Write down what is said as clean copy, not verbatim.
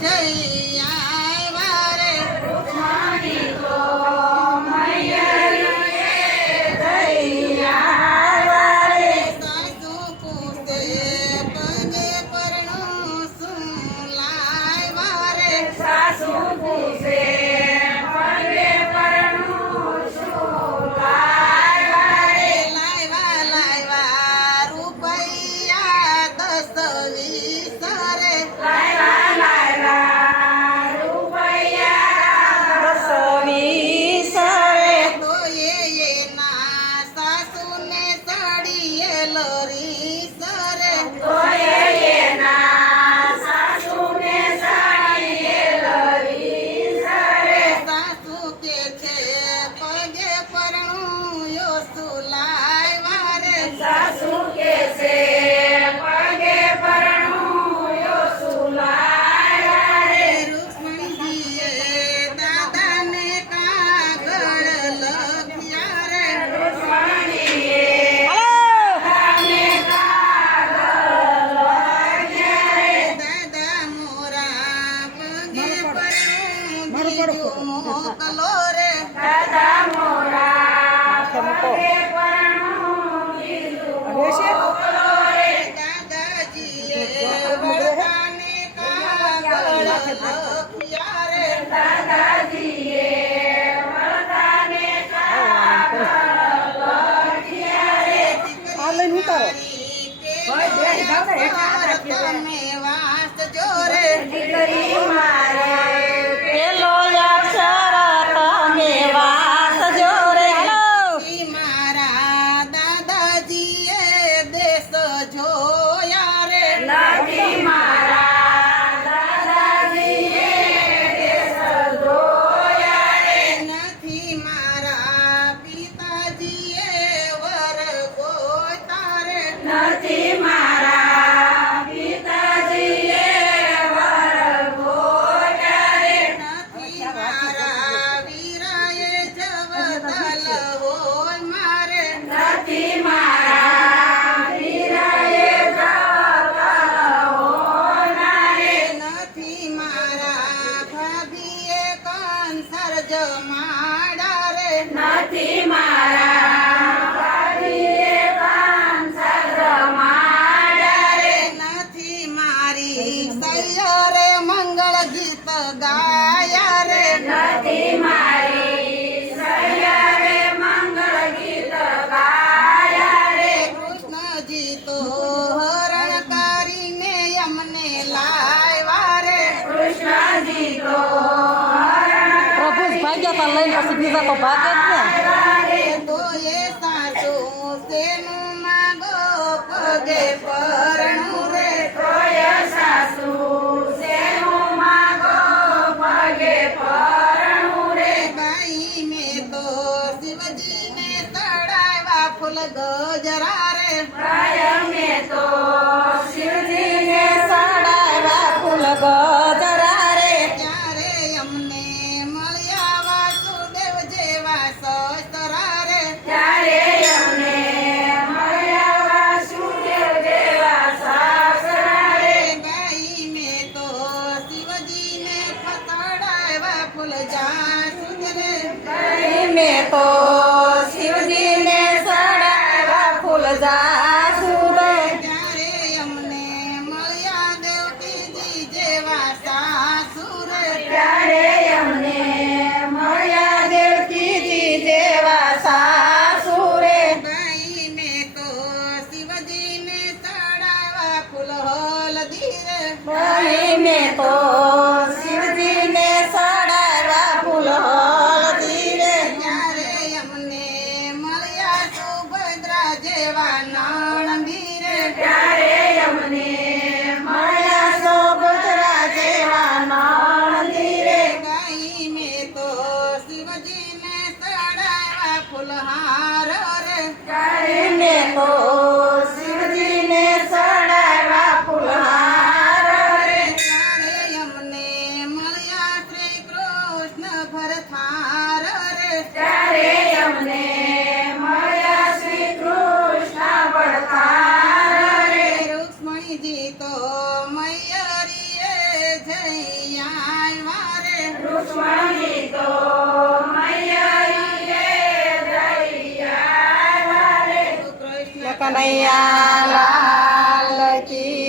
જૈયા વારે સાસુ પૂછે પગે પરણું શું લાવ્યા રે લાવ્યા લાવ્યા રૂપિયા 10-20 રે તો એના સાસુને સડીએલો રીસ રે સાસુ કે છે પગે પરણું યો શું લાવ્યા રે રૂક્ષ્મણીજીએ દાદાને કાગળ લખ્યા રે દાદા મોરા પગે પરણું બીજું મોકલો રે દાદાજીએ વરદાને કાગળ લખ્યા રે તમે વાંચજો રે મારા દાદાજીએ દેશ જોયા રે નથી મારા પિતાજીએ વર ગોતા રે નથી મારા વીરાએ જવતલ હોય મારે નથી મારા ભાભીએ કંસર જમાડા રે નથી મારી સૈયરે મંગળ ગીત ગાયા રે કૃષ્ણજી તો હરણ કરીને અમને લાવ્યા રે પ્રભુ જ ભાગ્યા તા લઈને પછી બીજા તો ભાગે જ ને તો એ સાસુ શેનું માગો પગે પરણું રે બાઈ મેં તો શિવજીને ચડાવ્યા ફૂલ ગજરા રે સડાવ્યા ફૂલ ગજરા રે ત્યારે અમને મળ્યા વાસુદેવ જેવા સસરા રે બાઈ મેં તો શિવજીને ફતડાવ્યા ફૂલ જાસૂદ રે મેં તો શિવજીને સડાવ્યા ફૂલ જાસૂદ ત્યારે અમને મળ્યા દેવકીજી જેવા સાસુ રે દેવકીજી જેવા સાસુ રે બાઈ મેં તો શિવજીને ચડાવ્યા ફૂલ હળદી રે મેં તો શિવજીને સડાવ્યા ફૂલ હળદી રે ત્યારે અમને મળ્યા સુભદ્રા જેવા નણંદી રે મળ્યા સુભદ્રા જેવા નણંદી રે ગાઈ મેં તો શિવજીને ચડાવ્યા ફૂલહાર રે મેં તો શિવજીને સડાવ્યા ફૂલહાર રે ત્યારે અમને મળ્યા શ્રી કૃષ્ણ ભરથાર રે રૂક્ષ્મણીજી તો મૈયરીએ જઈ કનૈયા લાલ